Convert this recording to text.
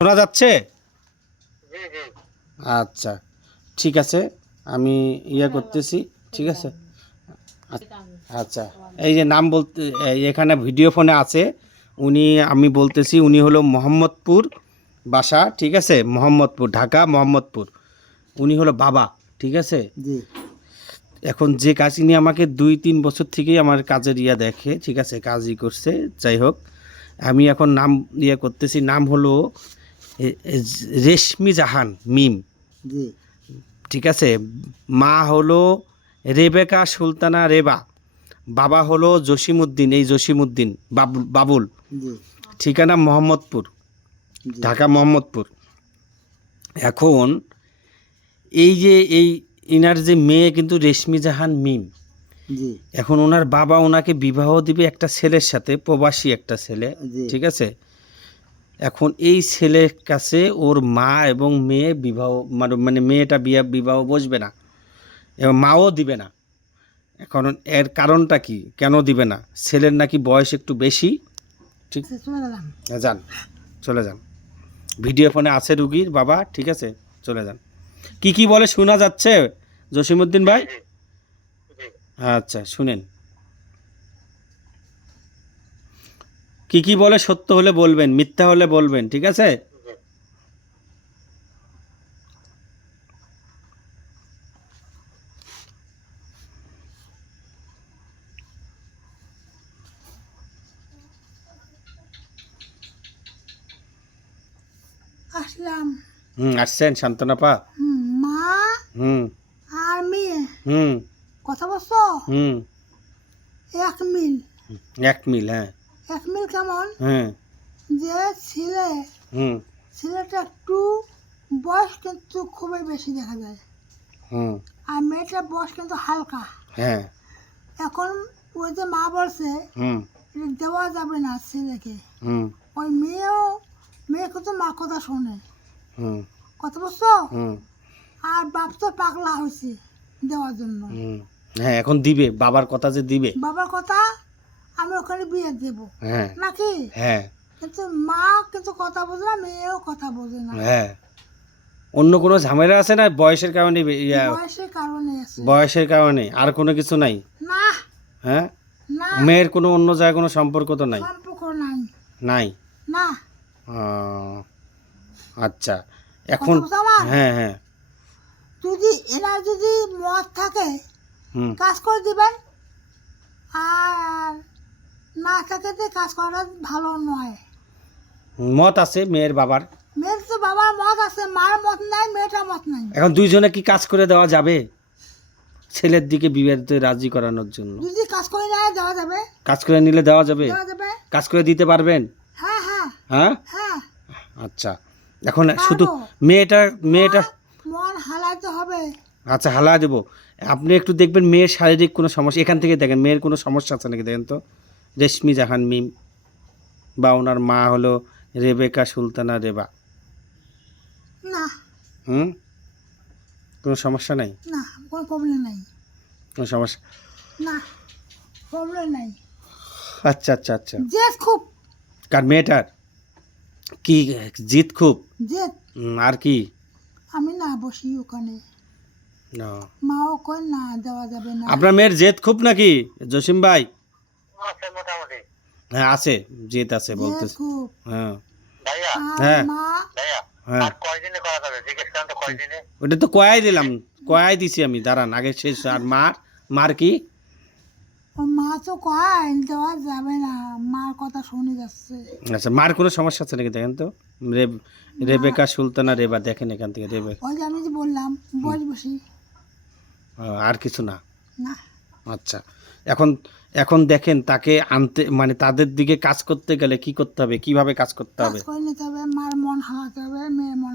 শোনা যাচ্ছে? আচ্ছা, ঠিক আছে, আমি করতেছি। ঠিক আছে, আচ্ছা। এই যে নাম বলতে এখানে ভিডিও ফোনে আছে উনি, আমি বলতেছি উনি হলো মোহাম্মদপুর বাসা। ঠিক আছে, মোহাম্মদপুর, ঢাকা মোহাম্মদপুর। উনি হলো বাবা। ঠিক আছে, এখন যে কাজ ইনি আমাকে 2-3 বছর থেকেই আমার কাজের দেখে। ঠিক আছে, কাজই করছে। যাই হোক, আমি এখন নাম করতেছি। নাম হলো রেশমি জাহান মিম। ঠিক আছে, মা হলো রেবেকা সুলতানা রেবা, বাবা হলো জসিমউদ্দিন, এই জসিমউদ্দিন বাবুল। ঠিকানা মোহাম্মদপুর, ঢাকা মোহাম্মদপুর। এখন এই যে ইনার যে মেয়ে কিন্তু রেশমি জাহান মিম। এখন ওনার বাবা ওনাকে বিবাহ দিবে একটা ছেলের সাথে, প্রবাসী একটা ছেলে। ঠিক আছে, এখন এই ছেলের কাছে ওর মা এবং মেয়ে বিবাহ মানে মেয়েটা বিবাহ বসবে না এবং মাও দিবে না। এখন এর কারণটা কি, কেন দিবে না? ছেলের নাকি বয়স একটু বেশি। ঠিক, যান, চলে যান। ভিডিও ফোনে আছে রুগীর বাবা। ঠিক আছে, চলে যান। কি বলে শোনা যাচ্ছে জসিমউদ্দিন ভাই? আচ্ছা, শুনেন। কি বলে, সত্য হলে বলবেন, মিথ্যা হলে বলবেন। ঠিক আছে, আসলাম। আসছেন শান্তনাপা? মা আর মেয়ে কথা বলছো? 1 মিল। 1 মিল, হ্যাঁ। 1 মিল কেমন? যে ছেলেটা একটু বয়স কিন্তু খুবই বেশি দেখা যায়, আর মেয়েটার বয়স কিন্তু হালকা। হ্যাঁ, এখন ওই যে মা বলছে এটা দেওয়া যাবে না ছেলেকে, ওই মেয়ে কিন্তু মা কথা শোনে। কথা বলছো? আর বাপ তো পাগলা হয়েছে দেওয়ার জন্য। হ্যাঁ, এখন দিবে, বাবার কথা যে দিবে, বাবার কথা আমি ওখানে বিয়ে দেবো নাকি? হ্যাঁ, কিন্তু মা কিন্তু কথা বোঝে না, মেয়েও কথা বোঝে না। হ্যাঁ। অন্য কোনো ঝামেলা আছে না? বয়সের কারণে? বয়সের কারণে আছে। বয়সের কারণে, আর কোনো কিছু নাই? না, হ্যাঁ, না, মেয়ের কোনো অন্য জায়গায় কোনো সম্পর্ক তো নাই? সম্পর্ক নাই, নাই। না। আচ্ছা, এখন হ্যাঁ, যদি এরা যদি মত থাকে কাজ করে দিবেন, আর না থাকে যে কাজ করা ভালো নয়। মত আছে মেয়ের বাবার? মেয়ের তো বাবার মত আছে, মার মত নাই, মেয়েটার মত নাই। এখন দুইজনে কি কাজ করে দেওয়া যাবে ছেলের দিকে বিবাহিত রাজি করানোর জন্য? যদি কাজ করে নেয় দেওয়া যাবে। কাজ করে নিলে দেওয়া যাবে? কাজ করে দিতে পারবেন? হ্যাঁ, হ্যাঁ, হ্যাঁ, হ্যাঁ। আচ্ছা, এখন শুধু মেয়েটা মন হালাতে হবে। আচ্ছা, হালা দেবো। আপনি একটু দেখবেন মেয়ের শারীরিক কোনো সমস্যা, এখান থেকে দেখেন মেয়ের কোনো সমস্যা আছে নাকি, দেখেন তো। রেশমি জাহান মিম, বা ওনার মা হলো রেবেকা সুলতানা রেবা। না, কোনো সমস্যা নাই? না, কোনো প্রবলেম নাই। কোনো সমস্যা না, প্রবলেম নাই। আচ্ছা, আচ্ছা, আচ্ছা। জেদ খুব। কার মেয়েটার কি জিদ খুব? জেদ। আর কি? আমি না বসি ওখানে, মাও কই না দেওয়া যাবে না। আপনার মেয়ের জেদ খুব নাকি জসিম ভাই? হ্যাঁ, আছে, জেদ আছে বলতেছে। হ্যাঁ, হ্যাঁ, হ্যাঁ, ওটা তো কয়াই দিলাম, কয়াই দিছি আমি। দাঁড়ান, আগে শেষ। আর মার কি? মা তো কয় দেওয়া যাবে না, মার কথা শুনে যাচ্ছে। আচ্ছা, মার কোনো সমস্যা আছে নাকি দেখেন তো। রেবেকা সুলতানা রেবা, দেখেন এখান থেকে রেবেকা। ওই যে আমি যে বললাম বয়স বেশি। আর কিছু না? না। আচ্ছা, এখন দেখেন তাকে আনতে, মানে তাদের দিকে কাজ করতে গেলে কি করতে হবে, কিভাবে কাজ করতে হবে? কাজ করে নিতে হবে, মার মন হারাতে হবে, মেয়ের মন